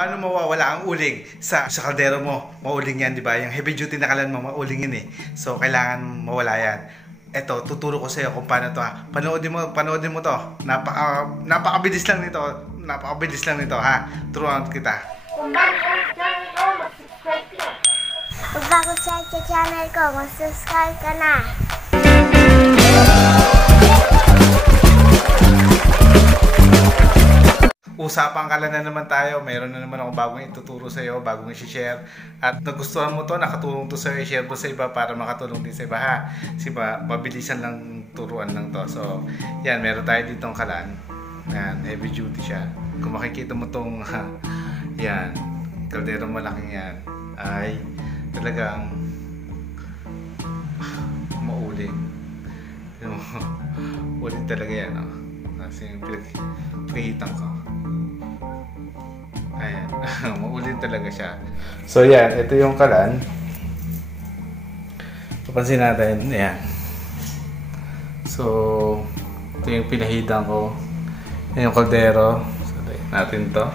Paano mawawala ang uling sa kaldero mo? Mauling yan, di ba? Yung heavy duty na kalan mo, mauling yun eh. So, kailangan mawala yan. Eto, tuturo ko sa iyo kung paano to ha. Panoodin mo to. Napakabilis lang nito. Napakabilis lang nito ha. Turuan kita. Kung bago sa channel ko, mag-subscribe ka na. Usapang kala na naman tayo. Mayroon na naman akong bagong ituturo sa iyo, bagong i-share. At nagustuhan mo to, nakatulong to sa iyo, i-share mo sa iba para makatulong din sa iba ha. Siba, mabilisan lang turuan lang to. So, yan, meron tayo ditong kalan. Yan, heavy duty siya. Kung makikita mo tong, yan, kaldero malaking yan, ay talagang mauling. Uling talaga yan, no? Kasi yung pinaghihitan ko. Ayan, mauling talaga siya. So yan, ito yung kalan. Papansin natin, ayan. So, ito yung pinahidan ko. Yan yung kaldero. So, natin to.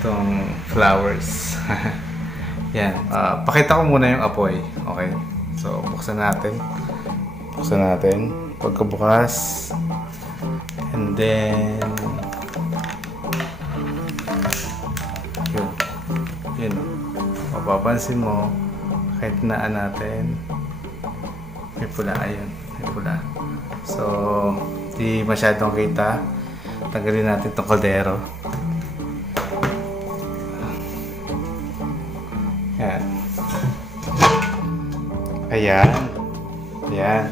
Itong flowers. Yan, pakita ko muna yung apoy. Okay, so buksan natin. Buksan natin. Pagkabukas. And then yun, mapapansin mo kahit naan natin may pula, ayun, may pula. So di masyadong kita. Tanggalin natin itong kaldero. Yan. Ayan. Ayan.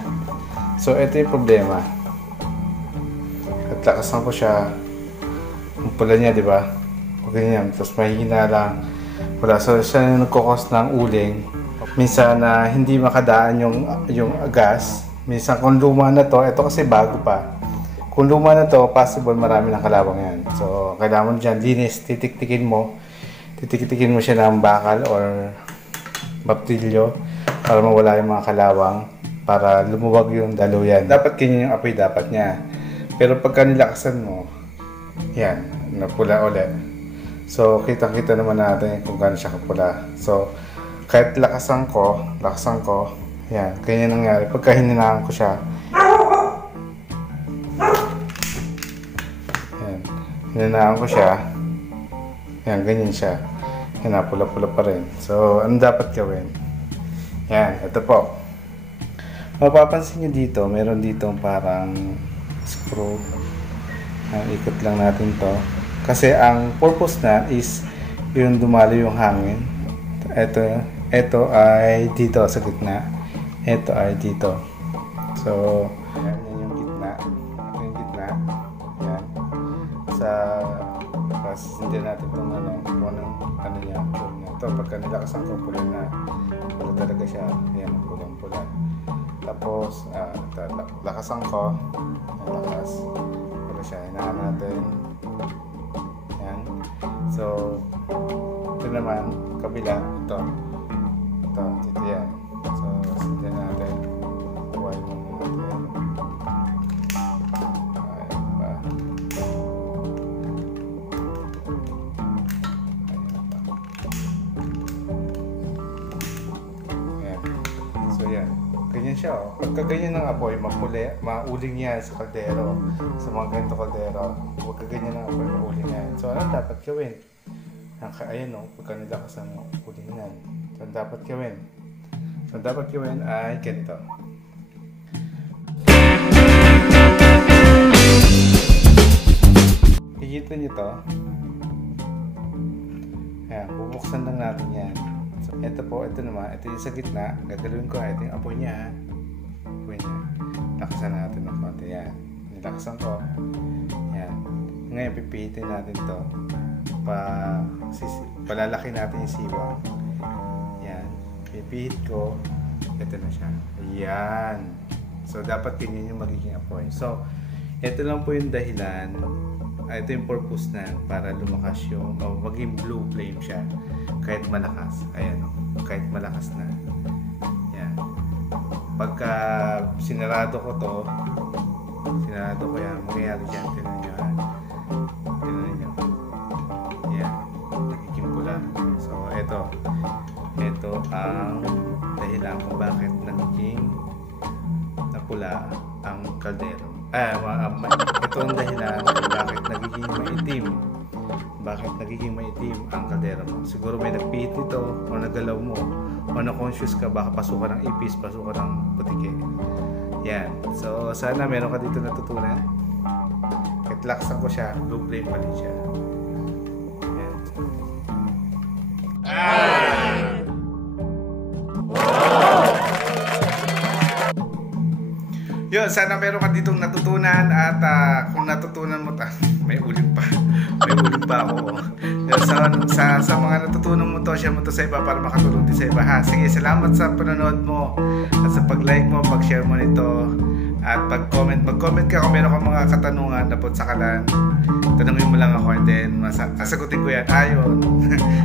So ito yung problema. At lakasan ko siya. Ang pula niya, di ba? Ganyan. Tapos mahihina lang. Wala. So siya yung nagkukos ng uling. Minsan na hindi makadaan yung gas. Minsan kung luma na to, ito kasi bago pa. Kung luma na to, possible marami ng kalawang yan. So kailangan mo dyan, linis, titiktikin mo. Titiktikin mo siya ng bakal or baptilyo para mawala yung mga kalawang, para lumuwag yung daluyan. Dapat ganyan yung apoy, dapat niya. Pero pagka nilakasan mo, yan, napula ulit. So, kitang-kita naman natin kung gaano siya kapula. So, kahit lakasan ko, yan, ganyan nangyari. Pagka hininaan ko siya, yan, hininaan ko siya, yan, ganyan siya. Yan na, pula-pula pa rin. So, ano dapat gawin? Yan, ito po. Mapapansin nyo dito, meron dito parang screw. Ikot lang natin to. Kasi ang purpose na is yung dumalo yung hangin. Ito ay dito sa gitna. Ito ay dito. So, yan yung gitna. Ito yung gitna. Yan. Tapos hindi natin itong ano niya. Ito, pagka nilakasan ko, pula na. Pula talaga siya. Yan, pulang-pula. Tapos, lakasan ko. Lakas. Pula siya. Hinaan natin. Yan. So, ito naman, kabila. Ito. Dito yan. So, sindihan natin. Buhay mo natin. Ayan pa. Ayan. So, yan. Ganyan siya, oh. Pagka ganyan ng apoy, mauling yan sa kaldero. Sa mga ganito kaldero, huwag ka ganyan ng apoy, mauling yan. So, ano dapat gawin? Ayan, oh, pagka nilakasan mo, uling yan. So, ano dapat gawin? So, ang dapat gawin ay ganito. Higito nyo to. Ayan, bubuksan lang natin yan. So, ito po, ito naman, ito yung sa gitna. Gagalawin ko, ito yung apoy niya. Apoy niya. Lakasan natin ng konti. Yan. Nilakasan ko. Yan. Ngayon, pipihitin natin to. Palalaki natin yung siwang. Yan. Pipihit ko. Ito na siya. Ayan. So, dapat ganyan yung magiging apoy. So, ito lang po yung dahilan. Ito yung purpose na para lumakas yung, maging blue flame siya. Kahit malakas. Ayan. Kahit malakas na. Yan. Pagka sinarado ko to, yan. Mangyayari dyan. Tinan nyo. Yan. Ito ang dahilan kung bakit nagiging napula ang kaldero. Ito ang dahilan kung bakit nagiging maitim. Bakit nagiging maitim ang kaldero mo? Siguro may nagpihit nito o nagalaw mo o na-conscious ka, baka pasukan ng ipis, pasukan ng putike. Yan. So, sana meron ka dito natutunan. Kitlaksan ko siya, blue flame pa rin siya. Yan. Yun, sana meron ka ditong natutunan at kung natutunan mo, may ulit pa. May ulit pa ako. Sa mga natutunan mo to, share mo to sa iba para makatulong din sa iba ha. Sige, salamat sa panonood mo at sa pag-like mo, pag-share mo nito at pag-comment. Mag-comment ka kung meron kang mga katanungan na sa kalan. Tanungin mo lang ako and then sasagutin ko yan ayon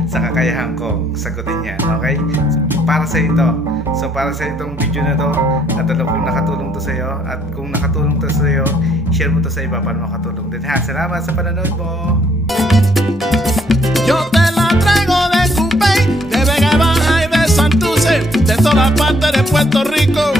sa kakayahan ko. Sagutin yan, okay? So, para sa ito. So para sa itong video na to, at alam kong nakatulong to sa iyo, at kung nakatulong to sa iyo, share mo to sa iba para makatulong din ha. Salamat sa panonood mo. Yo te la traigo de Cupey, de Vega Baja y de Santurce, de toda parte de Puerto Rico.